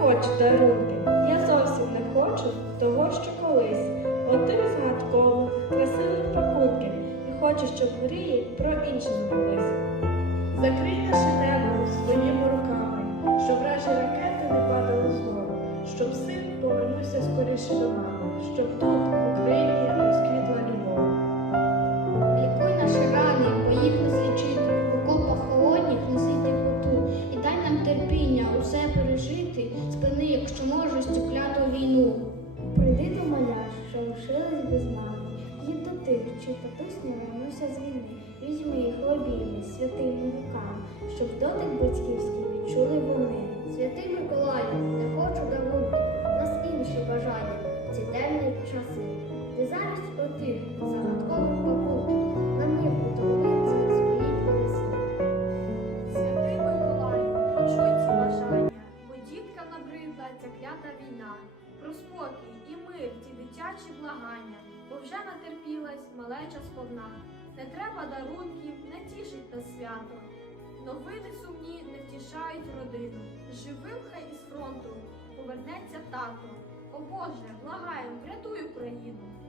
хочу дарунки, я зовсім не хочу того, що колись. Отих загадкових, красивих пакунки. І хочу, щоб мрії про інше збулись. Закрий наше небо своїми руками, щоб вражі ракети не падали згору, щоб син повернувся скоріше до мами, щоб тут, в Україні, терпіння усе пережити, спини, якщо можеш, цю кляту війну. Прийди до маляш, що лишились без мами, їдь до тих, чий татусь не вернувся з війни. Візьми їх в обійми святими руками, щоб дотик батьківський відчули вони. Святий Миколаю, не хочу дарунки, нас інші бажання, в ці темні часи. Ти замість отих загадкових пакунків нам мир утомиться своїй колесі. Святий Миколай, почуй ці бажання, бо діткам набридла ця клята війна. Про спокій і мир ті дитячі благання, бо вже натерпілась малеча сповна. Не треба дарунків, не тішить нас свято. Новини сумні не втішають родину. Живим хай із фронту повернеться тато. О Боже, благаєм, врятуй Україну.